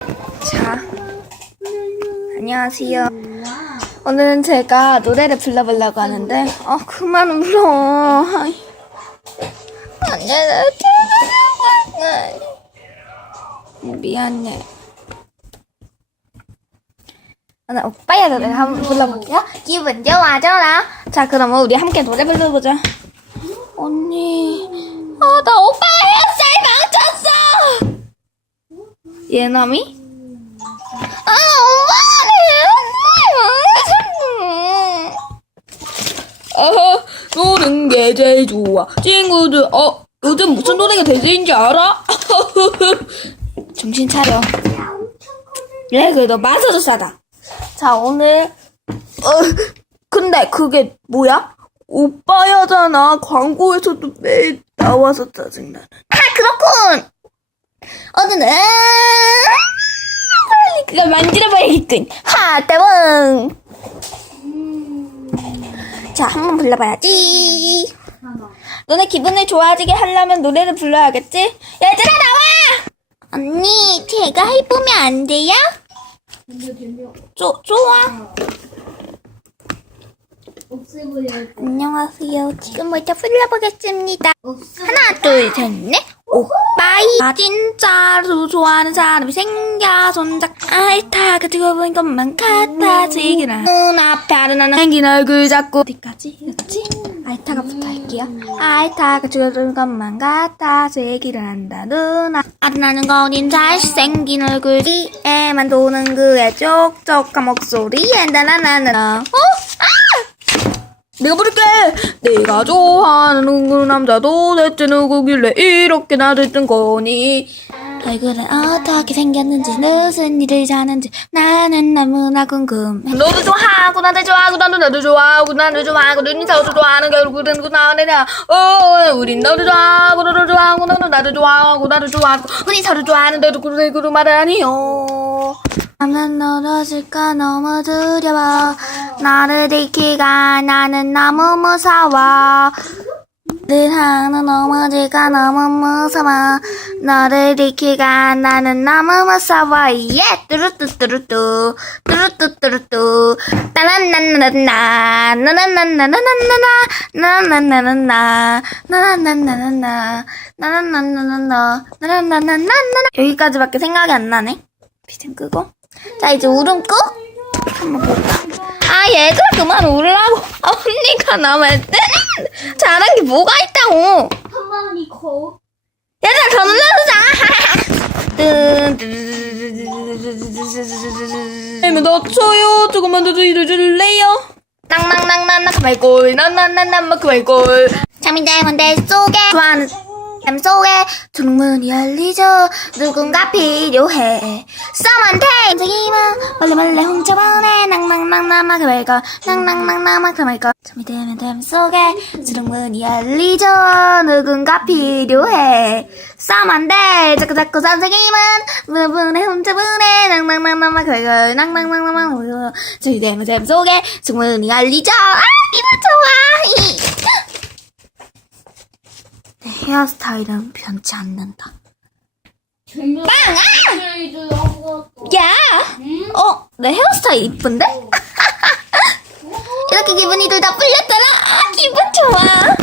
자, 안녕하세요. 오늘은 제가 노래를 불러보려고 하는데, 어, 그만 울어. 미안해. 오늘 오빠야 노래 한번 불러볼게요. 기분 좋아져라. 자, 그러면 우리 함께 노래 불러보자. 언니, 아, 나 오빠 헤어스타일 망쳤어! 예남이? 아, 오빠 헤어스타일 망쳤어! 아하, 노는 게 제일 좋아. 친구들, 어, 요즘 무슨 노래가 대세인지 알아? 정신 차려. 예, 그래도 마서도 싸다. 자, 오늘, 어, 근데 그게 뭐야? 오빠야잖아. 광고에서도 매일 나와서 짜증나. 아, 그렇군! 오늘은, 그걸 만들어버리겠군. 하따봉! 자, 한번 불러봐야지. 너네 기분을 좋아지게 하려면 노래를 불러야겠지? 얘들아, 나와! 언니, 제가 해보면 안 돼요? 조, 좋아. 안녕하세요. 지금부터 불러보겠습니다. 하나, 둘, 셋, 넷. 오빠이. 아, 진짜로 좋아하는 사람이 생겨. 손잡 아이타가 뜨거운 것만 같아지기나. 눈앞에 아른하는 생긴 얼굴 잡고. 어디까지? 어디까지? 아이타가 부터 할게요. 아이타가 뜨거운 것만 같아지기를 한다. 눈앞 아른하는 거린 잘생긴 얼굴. 이에만 도는 그의 촉촉한 목소리에 나나나나. 어? 내가 부를게. 내가 좋아하는 그 남자 도 대체 누구길래 이렇게 나를 뜬 거니? 얼굴은 어떻게 생겼는지 무슨 일을 하는지 나는 너무나 궁금해. 너도 좋아하고 나도 좋아하고 나도 나도 좋아하고 나도 좋아하고 너는 서로 좋아하는 결국은 그 나네냐 어 우린 너도 좋아하고 너도 좋아하고 너도 나도 좋아하고 나도 좋아하고 우리 서로 좋아하는데도 그래 그런 말 아니요. 나는 멀어질까? 너무 두려워 나를 잃기가 나는 너무 무서워. 늘 하는 넘어질까 너무 무서워. 너를 잃기가 나는 너무 무서워. 예 뚜루뚜뚜루뚜 뚜루뚜뚜루뚜. 따란난나나나 나나나 나나나나 나나 나나나 나나나 나나 나나나나 나 나나나나나 여기까지밖에 생각이 안 나네. 비전 끄고. 자 이제 울음 끄 한번 볼까? 아 얘들아 그만 울라고 아, 언니가 나만 때리는 잘한 게 뭐가 있다고 한번이 코. 얘들아 더 눌러주자 애면 넣쳐요 조금만 더 들려줄래요 낭낭낭낭낭 말골 난난난난 그 말골 잠인데 먼데 속에 좋아하는 삶 속에 주문이 열리죠 누군가 필요해 썸한테 멀리 혼자 보 내 낭낭낭낭 그 말걸 낭낭낭낭 그 말걸 잠이 들면 삶 속에 주문이 열리죠. 누군가 필요해. 썸한테 자꾸 자꾸 선생님은 무분에 혼자 보내 낭낭낭낭 그 말걸 낭낭낭낭 그 말걸 잠이 들면 삶 속에 주문이 열리죠. 아 이거 좋아. 이. 내 헤어스타일은 변치 않는다. 빵! 야! 어, 내 헤어스타일 이쁜데? 이렇게 기분이 둘 다 풀렸더라! 아, 기분 좋아!